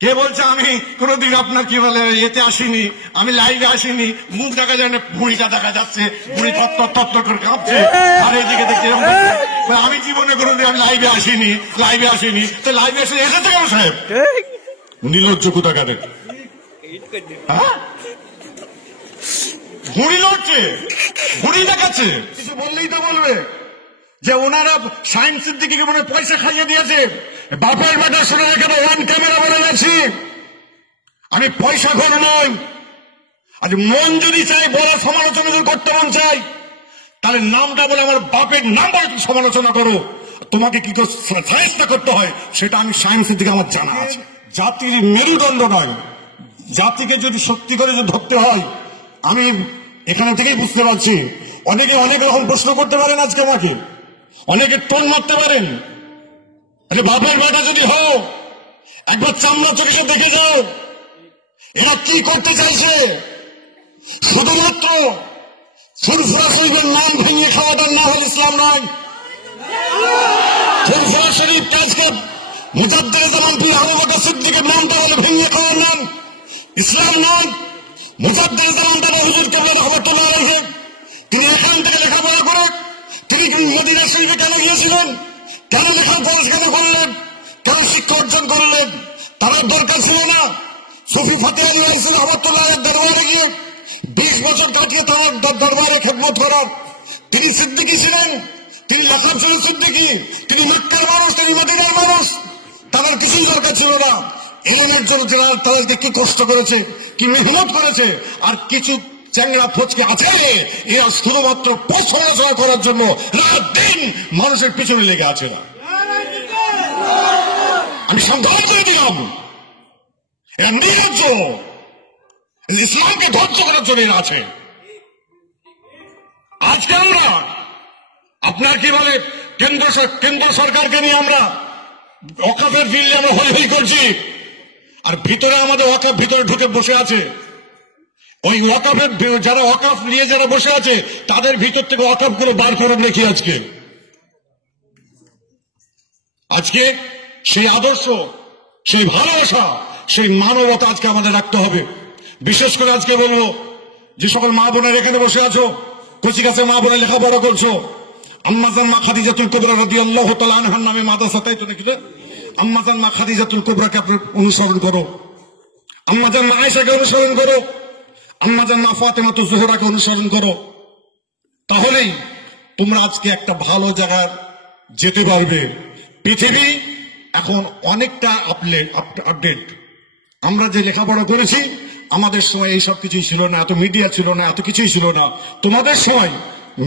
কে বলছে আমি কোনোদিন আপনার কি বলে এতে আসিনি, আমি লাইভে আসিনি, মুখ দেখা যায় না, ভুঁড়িটা দেখা যাচ্ছে, ভুঁড়ি তত্তর তত্তর করে কাঁপছে, আর এইদিকে দেখছি আমি জীবনে কোনোদিন আমি লাইভে আসিনি, তো লাইভে এসেছে কেন সাহেব? নির্লজ্জ কোথাকারের, হ্যাঁ ভুঁড়ি লড়ছে, ভুঁড়ি দেখাচ্ছে, কিছু বললেই তো বলবে যে ওনারা শাহিন সিদ্দিকীকে মনে পয়সা খাইয়ে দিয়েছে। বাপের বেটা শুনে এখানে ওয়ান ক্যামেরা বলে গেছি, আমি পয়সা ঘর নই। আজ মন যদি চাই বড় সমালোচনা যদি করতে মন চাই, তাহলে নামটা বলে আমার বাপের নাম বলে সমালোচনা করো। তোমাকে কি করে সাহায্য করতে হয় সেটা আমি শাহিন সিদ্দিকী আমার জানা আছে। জাতির মেরুদণ্ড নয়, জাতিকে যদি সত্যি করে যদি ধরতে হয়, আমি এখানে থেকেই বুঝতে পারছি। অনেকে অনেক রকম প্রশ্ন করতে পারেন, আজকে আমাকে অনেকে টোন মারতে পারেন। বাপের বেটা যদি হও, একবার চামড়া চোখে দেখে যাও এরা কি করতে চাইছে। শুধুমাত্র ফুরফুরা শরীফের নাম ভেঙে খাওয়াটার না হল ইসলাম নয়। ফুরফুরা শরীফ আজকে মুজাদ্দেদ জামান পীর আবু বকর সিদ্দিকের নামটা হলে ভেঙে খাওয়ার নাম, ইসলাম নয়। মুজাদ্দেদ জামান বাবা হুজুর কেবলা রহমাতুল্লাহ আলাইহি, তিনি এখান থেকে লেখাপড়া করে তিনি মদিনা শরীফে কেন গিয়েছিলেন, কেন লেখাপড়া কেন করলেন, কেন শিক্ষা অর্জন করলেন? তার দরকার ছিল না। সুফি ফতেহ আলী রহমাতুল্লাহের দরবারে গিয়ে 20 বছর কাটিয়ে তার দরবারে খেদমত করার। তিনি সিদ্দিকী ছিলেন, তিনি লেখক ছিলেন সিদ্দিকী, তিনি মক্কার মানুষ, তিনি মদিনার মানুষ। তার কিছুই দরকার ছিল না। এলেনের জন্য যারা তাদেরকে কি কষ্ট করেছে, কি মেহনত করেছে, আর কিছু চ্যাংড়া ফচকে আছে এরা শুধুমাত্র সমালোচনা করার জন্য রাত দিন মানুষের পিছনে লেগে আছে না। আমি সংগ্রাম করে দিলাম, এরা নির্লজ্জ, ইসলামকে ধ্বংস করার জন্য এরা আছে। আজকে আমরা আপনার কি বলে কেন্দ্র সরকারকে নিয়ে আমরা ওয়াকাফের বিল আমরা হই হই করছি, আর ভিতরে আমাদের ওয়াকাফ ভিতরে ঢুকে বসে আছে। ওই ওয়াকাফের যারা ওয়াকাফ নিয়ে যারা বসে আছে তাদের ভিতর থেকে ওয়াকাফ গুলো বার করে দেখি। আজকে সেই আদর্শ, সেই ভালোবাসা, সেই মানবতা আজকে আমাদের রাখতে হবে। বিশেষ করে আজকে বলবো, যে সকল মা বোনের এখানে বসে আছো, কচি কাছে মা বোনের লেখাপড়া করছো, আম্মাজান মা খাদিজাতুল কুবরা রাদিয়াল্লাহু তাআলা আনহার নামে মাদ্রাসা, তাই তো নাকি? আম্মাজান মা খাদিজাতুল কুবরাকে আপনি অনুসরণ করো, আম্মাজান মা আয়েশাকে অনুসরণ করো, আম্মাজান মা ফাতেমাতুজ জোহরাকে অনুসরণ করো। তাহলেই তোমরা আজকে একটা ভালো জায়গায় যেতে পারবে। পৃথিবী এখন অনেকটা আপডেট। আমরা যে লেখাপড়া করেছি, আমাদের সময় এইসব কিছুই ছিল না, এত মিডিয়া ছিল না, এত কিছুই ছিল না। তোমাদের সময়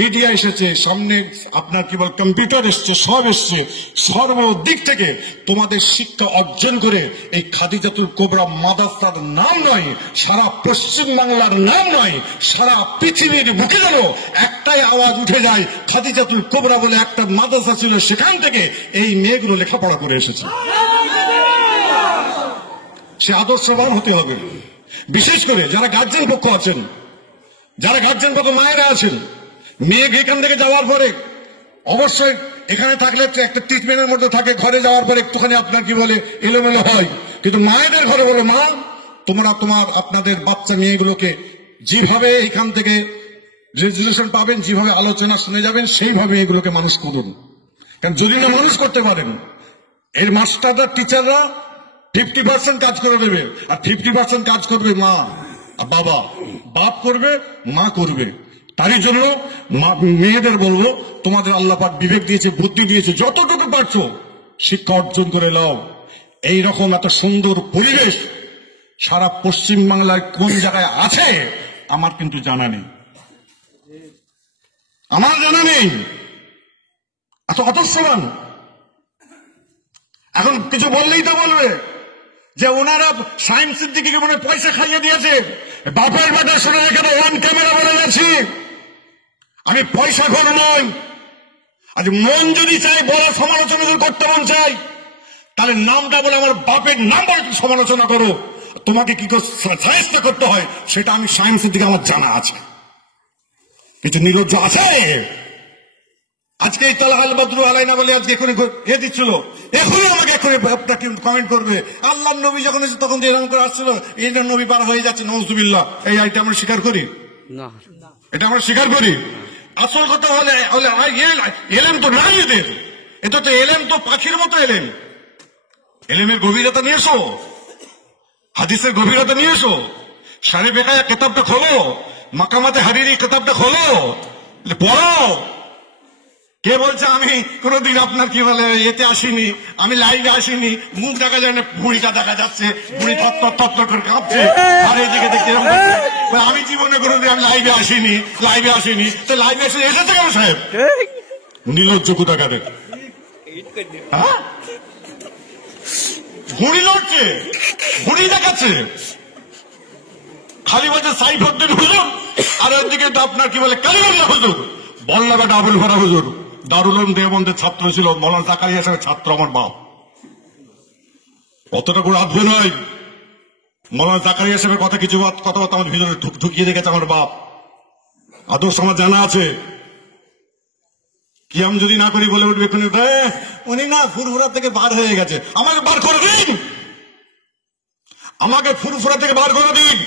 মিডিয়া এসেছে, সামনে আপনার কি বল কম্পিউটার এসছে, সব এসছে। সর্বদিক থেকে তোমাদের শিক্ষা অর্জন করে এই খাদিজাতুল কুবরা মাদ্রাসার নাম নয়, সারা পশ্চিম বাংলার নাম নয়, সারা পৃথিবীর বুকে যেন একটাই আওয়াজ উঠে যায়, খাদিজাতুল কুবরা বলে একটা মাদ্রাসা ছিল, সেখান থেকে এই মেয়েগুলো লেখাপড়া করে এসেছে। সে আদর্শবান হতে হবে। বিশেষ করে যারা গার্জেন পক্ষ আছেন, যারা গার্জেন পক্ষ মায়েরা আছেন, মেয়ে এখান থেকে যাওয়ার পরে অবশ্যই এখানে থাকলে একটা ট্রিটমেন্টের মধ্যে থাকে, ঘরে যাওয়ার পরে একটুখানি আপনার কি বলে এলোমেলো হয়, কিন্তু মায়েদের ঘরে বলে, মা তোমরা আপনাদের বাচ্চা মেয়েগুলোকে যেভাবে এখান থেকে রেজুলেশন পাবেন, যেভাবে আলোচনা শুনে যাবেন, সেইভাবে এগুলোকে মানুষ করুন। কারণ যদি না মানুষ করতে পারেন, এর মাস্টাররা টিচাররা 50% কাজ করে দেবে, আর 50% কাজ করবে মা আর বাবা। বাপ করবে, মা করবে। তারই জন্য মেয়েদের বলবো, তোমাদের আল্লাহ পাক বিবেক দিয়েছে, বুদ্ধি দিয়েছে, যতটুকু পারছো শিক্ষা অর্জন করে নাও। এইরকম এত সুন্দর পরিবেশ সারা পশ্চিম বাংলায় কোন জায়গায় আছে আমার কিন্তু জানা নেই, আমার জানা নেই। এত আদর্শবান। এখন কিছু বললেই তো বলবে যে ওনারা শাহিন সিদ্দিকীকে মনে পয়সা খাইয়ে দিয়েছে। বাপের বেটা শুনে এখানে ওয়ান ক্যামেরা বলে গেছি, আমি পয়সা ঘর নই। আজ মন যদি চাই বড় সমালোচনা যদি করতে মন চাই, তাহলে নামটা বলে আমার বাপের নাম বলে সমালোচনা করো। তোমাকে কি করে সাহায্য করতে হয় সেটা আমি শাহিন সিদ্দিকী আমার জানা আছে। কিছু নির্লজ্জ আছে আজকে এই তালাহাল বদরু আলাইনা বলে আজকে এখনই দিচ্ছিল, এখনই আমাকে এখনই আপনাকে কমেন্ট করবে আল্লাহ নবী যখন তখন এরকম করে আসছিল, এই নবী পার হয়ে যাচ্ছে নওজুবিল্লাহ। এই আইটা আমরা স্বীকার করি না, এটা আমরা স্বীকার করি। আসল কথা হলে এলেম তো নাই এদের, এটা তো এলেম তো পাখির মতো এলেম। এলেমের গভীরতা নিয়ে এসো, হাদিসের গভীরতা নিয়ে এসো, সারে বেকায়া কিতাবটা খোলো, মাকামাতে হারিরি কিতাবটা খোলো, পড়ো। কে বলছে আমি কোনোদিন আপনার কি বলে এতে আসিনি, আমি লাইভে আসিনি, মুখ দেখা যায় না, বুড়িটা দেখা যাচ্ছে, বুড়ি তত্তর করে কাঁপছে, আর এইদিকে দেখতে আমি জীবনে কোনোদিন আমি লাইভে আসিনি, তো লাইভে এসেছে কেন সাহেব? নির্লজ্জ কোথাকারে, হ্যাঁ? ঘুড়ি লড়ছে, ঘুড়ি দেখাচ্ছে, খালি বলছে সাইফুদ্দিন হুজুর, আর ওইদিকে আপনার কি বলে কালিমুল্লাহ হুজুর, বল্লা বেটা আবুল ফারা হুজুর, দারুল উলুম দেওবন্দের ছাত্র ছিল, মৌলানা জাকারিয়া সাহেবের ছাত্র আমার বাপ। অতটা বড় আধবু নয়, মৌলানা জাকারিয়া সাহেবের কথা কিছু কথাবার্তা আমার ভিতরে ঢুকিয়ে রেখেছে আমার বাপ, আদর্শ আমার জানা আছে। কি আমি যদি না করি বলে উঠবে উনি না ফুরফুরা থেকে বার হয়ে গেছে, আমাকে বার করে দিন, আমাকে ফুরফুরা থেকে বার করে দিন।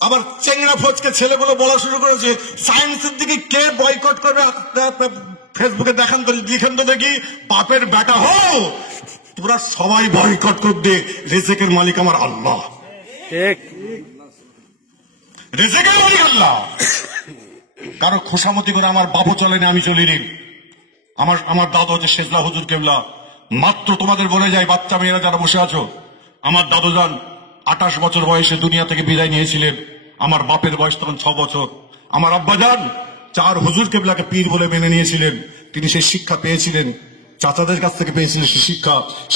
আবার চেংড়া ফোচকে ছেলেগুলো বলা শুরু করেছে সায়েন্সের দিকে কে বয়কট করবে, ফেসবুকে দেখান তো, লিখেন তো দেখি, বাপের বেটা হো তোরা সবাই বয়কট করবে, রেজেকের মালিক আমার আল্লাহ, রেজেকের মালিক আল্লাহ। কারো খোসামতি করে আমার বাবু চলেনি, আমি চলিনি। আমার দাদু হচ্ছে শেজলা হুজুর কেবলা। মাত্র তোমাদের বলে যায়, বাচ্চা মেয়েরা যারা বসে আছো, আমার দাদু যান 28 বছর বয়সে দুনিয়া থেকে বিদায় নিয়েছিলেন। আমার বাপের বয়স তখন 6 বছর। আমার আব্বা যান 4 হুজুর কেবলাকে পীর বলে মেনে নিয়েছিলেন। তিনি সেই শিক্ষা পেয়েছিলেন, চাচাদের কাছ থেকে পেয়েছিলেন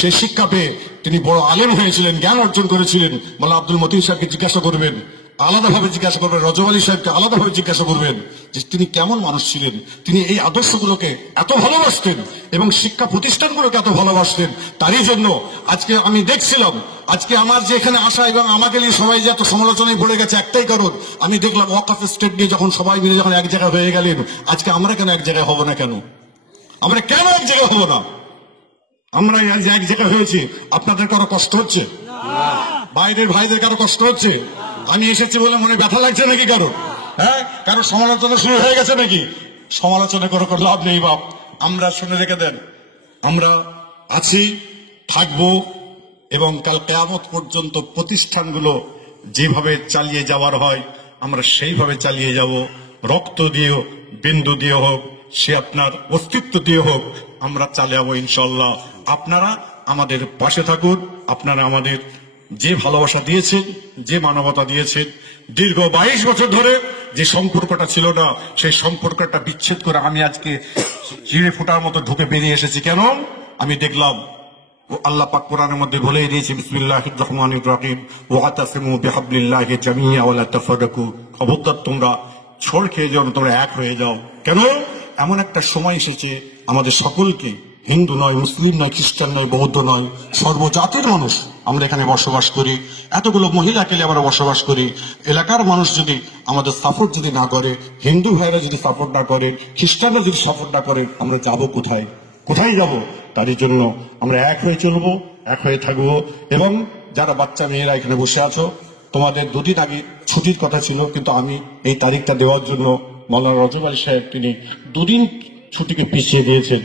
সেই শিক্ষা পেয়ে তিনি বড় আলেম হয়েছিলেন, জ্ঞান অর্জন করেছিলেন। মোল্লা আব্দুল মতিন সাহেবকে জিজ্ঞাসা করবেন, আলাদাভাবে জিজ্ঞাসা করবেন, রজব আলী সাহেবকে আলাদাভাবে জিজ্ঞাসা করবেন যে তিনি কেমন মানুষ ছিলেন, তিনি এই আদর্শগুলোকে এত ভালোবাসতেন এবং শিক্ষা প্রতিষ্ঠানগুলোকে এত ভালোবাসতেন। তারই জন্য আজকে আমি দেখছিলাম, আজকে আমার যে এখানে আসা এবং আমাকে নিয়ে সবাই যে এত সমালোচনায় পড়ে গেছে একটাই কারণ, আমি দেখলাম ওয়াকফ স্টেট নিয়ে যখন সবাই মিলে যখন এক জায়গায় হয়ে গেলেন, আজকে আমরা কেন এক জায়গায় হব না? কেন আমরা কেন এক জায়গায় হব না? আমরা এক জায়গায় হয়েছি, আপনাদের কারো কষ্ট হচ্ছে? বাইরের ভাইদের কারো কষ্ট হচ্ছে? আমি এসেছি বলে মনে ব্যথা লাগছে নাকি কারো? হ্যাঁ, কারো সমালোচনা শুরু হয়ে গেছে নাকি? সমালোচনা করে লাভ নেই বাপ। আমরা শুনে রেখে দেন, আমরা আছি, থাকবো এবং কাল কিয়ামত পর্যন্ত প্রতিষ্ঠানগুলো যেভাবে চালিয়ে যাওয়ার হয় আমরা সেইভাবে চালিয়ে যাব। রক্ত দিয়ে বিন্দু দিয়ে হোক, সে আপনার অস্তিত্ব দিয়ে হোক, আমরা চালাবো ইনশাল্লাহ। আপনারা আমাদের পাশে থাকুন, আপনারা আমাদের যে ভালোবাসা দিয়েছেন, যে মানবতা দিয়েছেন, দীর্ঘ 22 বছর ধরে যে সম্পর্কটা ছিল না, সেই সম্পর্কটা বিচ্ছেদ করে আমি আজকে চিড়ে ফুটার মতো ঢুকে বেরিয়ে এসেছি। কেন? আমি দেখলাম আল্লাহ পাক কোরআনের মধ্যে বলেই দিয়েছে, বিসমিল্লাহির রহমানির রহিম, ওয়াতাসিমু বিহাবলিল্লাহি জামিআ ওয়া লা তাফাররাকু। খবরদার তোমরা ছড় খেয়ে যাও, তোমরা এক হয়ে যাও। কেন? এমন একটা সময় এসেছে আমাদের সকলকে, হিন্দু নয়, মুসলিম নয়, খ্রিস্টান নয়, বৌদ্ধ নয়, সর্বজাতির মানুষ আমরা এখানে বসবাস করি, এতগুলো মহিলাকে আমরা বসবাস করি। এলাকার মানুষ যদি আমাদের সাপোর্ট যদি না করে, হিন্দু ভাইরা যদি সাপোর্ট না করে, খ্রিস্টানরা যদি সাপোর্ট না করে, আমরা যাব কোথায়? কোথায় যাব? তারই জন্য আমরা এক হয়ে চলবো, এক হয়ে থাকবো। এবং যারা বাচ্চা মেয়েরা এখানে বসে আছো, তোমাদের 2 দিন আগে ছুটির কথা ছিল, কিন্তু আমি এই তারিখটা দেওয়ার জন্য মৌলানা রজব আলী সাহেব তিনি 2 দিন ছুটিকে পিছিয়ে দিয়েছেন।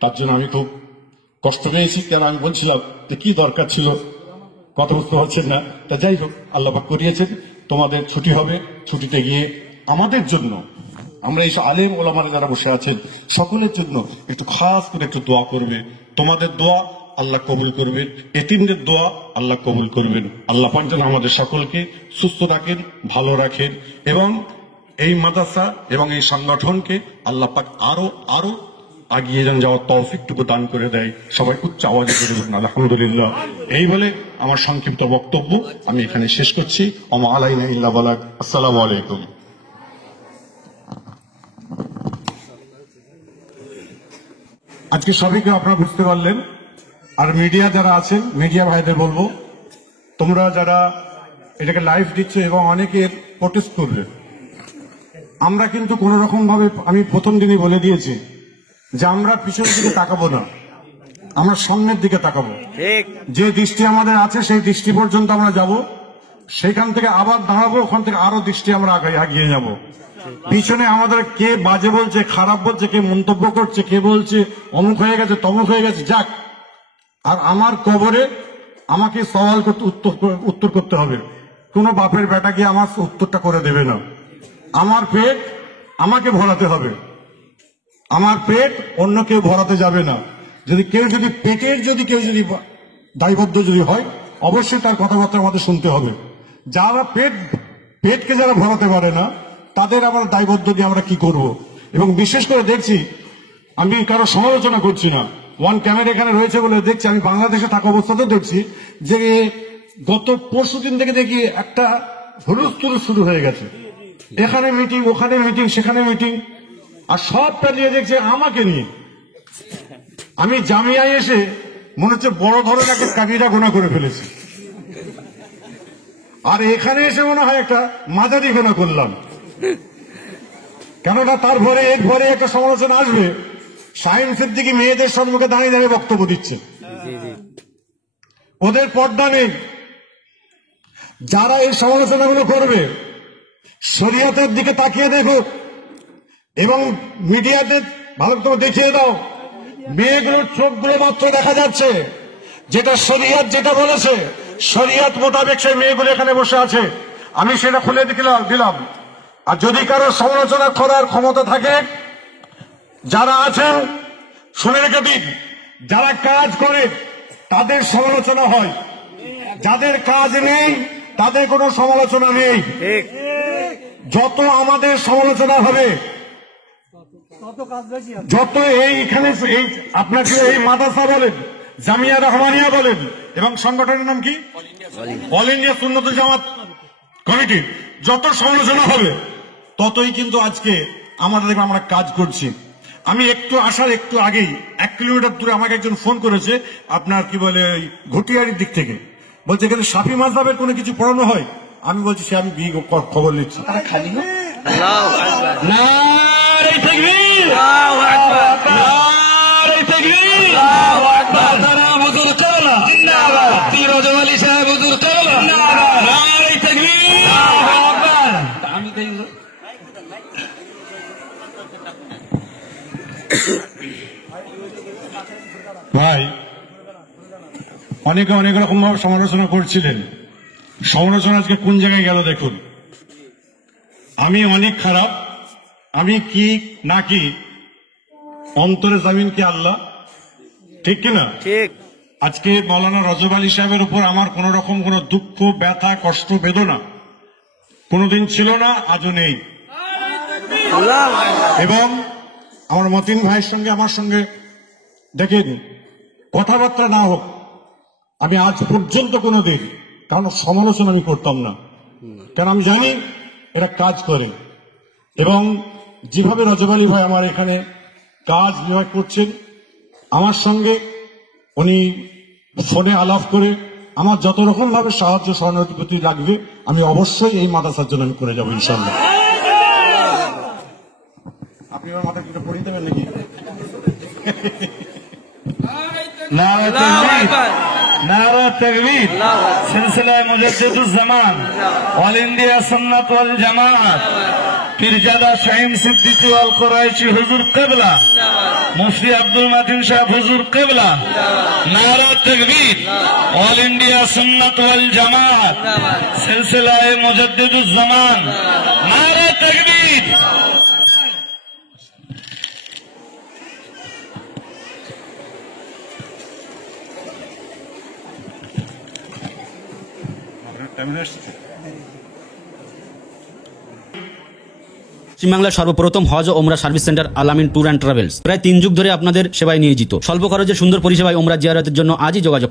তার জন্য আমি খুব কষ্ট পেয়েছি। কেন আমি বলছিলাম যে কি দরকার ছিল, কথা বুঝতে পারছেন না। তা যাই হোক, আল্লাহ পাক করিয়েছেন, তোমাদের ছুটি হবে। ছুটিতে গিয়ে আমাদের জন্য, আমরা এই আলেম ওলামারা যারা বসে আছেন সকলের জন্য একটু খাস করে একটু দোয়া করবে। তোমাদের দোয়া আল্লাহ কবুল করবেন, এতিমদের দোয়া আল্লাহ কবুল করবেন। আল্লাহ পাক যেন আমাদের সকলকে সুস্থ রাখেন, ভালো রাখেন এবং এই মাদ্রাসা এবং এই সংগঠনকে আল্লাহ পাক আরো আগিয়ে যেন যাওয়ার তৌফিকটুকু দান করে দেয়। সবাই উচ্চ আওয়াজে বলুন আলহামদুলিল্লাহ। এই বলে আমার সংক্ষিপ্ত বক্তব্য আমি এখানে শেষ করছি। ওমা আলাইনা ইল্লা বালাগ। আসসালামু আলাইকুম। আজকে সবাইকে আপনারা বুঝতে পারলেন। আর মিডিয়া যারা আছেন, মিডিয়া ভাইদের বলবো, তোমরা যারা এটাকে লাইভ দিচ্ছ এবং অনেকের প্রোটেস্ট করবে, আমরা কিন্তু কোন রকম ভাবে, আমি প্রথম দিনই বলে দিয়েছি যে আমরা পিছনের দিকে তাকাবো না, আমরা সামনের দিকে তাকাবো। যে দৃষ্টি আমাদের আছে সেই দৃষ্টি পর্যন্ত আমরা যাব, সেখান থেকে আবার দাঁড়াবো, ওখান থেকে আরো দৃষ্টি আমরা এগিয়ে যাব। পিছনে আমাদের কে বাজে বলছে, খারাপ বলছে, কে মন্তব্য করছে, কে বলছে অমুক হয়ে গেছে তমুক হয়ে গেছে, যাক। আর আমার কবরে আমাকে সওয়াল করতে, উত্তর করতে হবে। কোন বাপের বেটা গিয়ে আমার উত্তরটা করে দেবে না। আমার পেট আমাকে ভরাতে হবে, আমার পেট অন্য কেউ ভরাতে যাবে না। যদি কেউ যদি পেটের কেউ যদি দায়বদ্ধ যদি হয়, অবশ্যই তার কথাবার্তা আমাদের শুনতে হবে। যারা পেটকে যারা ভরাতে পারে না, তাদের আবার দায়বদ্ধ দিয়ে আমরা কি করব। এবং বিশেষ করে দেখছি, আমি কারো সমালোচনা করছি না, ওয়ান ক্যামেরা এখানে রয়েছে বলে দেখছি, আমি বাংলাদেশে থাকা অবস্থাতেও দেখছি যে গত পরশুদিন থেকে দেখি একটা হুলুস্থুল শুরু হয়ে গেছে। এখানে মিটিং, ওখানে মিটিং, সেখানে মিটিং, আর সবটা নিয়ে দেখছে আমাকে নিয়ে। আমি জামিয়ায় এসে মনে হচ্ছে বড় ধরনের একটা কাবিরা গোনা করে ফেলেছি, আর এখানে এসে মনে হয় একটা মাঝারি গোনা করলাম। কেননা এর পরে একটা সমালোচনা আসবে। শাহিন সিদ্দিকী মেয়েদের সম্মুখে দাঁড়িয়ে দাঁড়িয়ে বক্তব্য দিচ্ছে, ওদের পর্দা নেই। যারা এই সমালোচনাগুলো করবে, শরীয়তের দিকে তাকিয়ে দেখো এবং মিডিয়াতে ভালো করে দেখিয়ে দাও। মেয়েগুলোর চোখগুলো মাত্র দেখা যাচ্ছে, যেটা শরীয়ত যেটা বলেছে, শরীয়ত মোতাবেক সেই মেয়েগুলো এখানে বসে আছে। আমি সেটা খুলে দিলাম। আর যদি কারো সমালোচনা করার ক্ষমতা থাকে, যারা আছেন শুনে রেখে দিন, যারা কাজ করে তাদের সমালোচনা হয়, যাদের কাজ নেই তাদের কোনো সমালোচনা নেই। যত আমাদের সমালোচনা হবে, যত এইখানে আপনাকে এই মাদ্রাসা বলেন, জামিয়া রহমানিয়া বলেন, এবং সংগঠনের নাম কি, অল ইন্ডিয়া সুন্নতুল জামাত কমিটি, যত সমালোচনা হবে ততই কিন্তু আজকে আমরা কাজ করছি। আমি আসার একটু আগেই 1 কিলোমিটার দূরে আমাকে একজন ফোন করেছে, আপনার কি বলে ঘটিয়ারির দিক থেকে, বলছে এখানে শাফি মাযহাবের কোনো কিছু পড়ানো হয়। আমি বলছি সে আমি খবর নিচ্ছি, তারা খালি না। নারে তাকবীর, আল্লাহু আকবার, নারে তাকবীর, আল্লাহু আকবার, তারা হুজুর কাবলা জিন্দাবাদ, পীর ওয়ালি সাহেব হুজুর কাবলা জিন্দাবাদ, নারে তাকবীর, আল্লাহু আকবার। আমি তাই ভাই, অনেকে অনেক রকম ভাবে সমালোচনা করছিলেন। সমালোচনা আজকে কোন জায়গায় গেল দেখুন। আমি অনেক খারাপ, আমি কি না কি, অন্তরে জামিন কি আল্লাহ, ঠিক কিনা? ঠিক। আজকে মাওলানা রজব আলী সাহেবের উপর আমার কোন রকম কোন দুঃখ, ব্যথা, কষ্ট, বেদনা কোনদিন ছিল না, আজও নেই। এবং আমার মতিন ভাইয়ের সঙ্গে আমার সঙ্গে দেখেন কথাবার্তা না হোক, আমি আজ পর্যন্ত কোনোদিন কারণ সমালোচনা আমি করতাম না, কারণ আমি জানি এরা কাজ করে। এবং যেভাবে রজব আলী ভাই আমার এখানে কাজ বিভাগ করছেন, আমার সঙ্গে উনি ফোনে আলাপ করে আমার যত রকম ভাবে সাহায্য সহানুভূতি লাগবে আমি অবশ্যই এই মাদ্রাসার জন্য আমি করে যাবো ইনশাআল্লাহ। আপনি আমার মাথায় কিছু পড়িয়ে দেবেন নাকি? नारा तकबीर, सिलसिला मुजद्दिदुज़्ज़मान, ऑल इंडिया सुन्नत वल जमात, पीरजादा शाहीन सिद्दीकी अल कुरैशी हुजूर क़िबला, मुफ्ती अब्दुल मतीन साहब हुजूर क़िबला, नारा तकबीर, ऑल इंडिया सुन्नत वल जमात, सिलसिला मुजद्दिदुज़्ज़मान, नारा तकबीर। পশ্চিমবাংলার সর্বপ্রথম হজ ও ওমরা service centre Al Amin tour and travels প্রায় 3 যুগ ধরে আপনাদের সেবায় নিয়োজিত। স্বল্প খরচে সুন্দর পরিষেবায় ওমরা জিয়ারতের জন্য আজই যোগাযোগ করুন।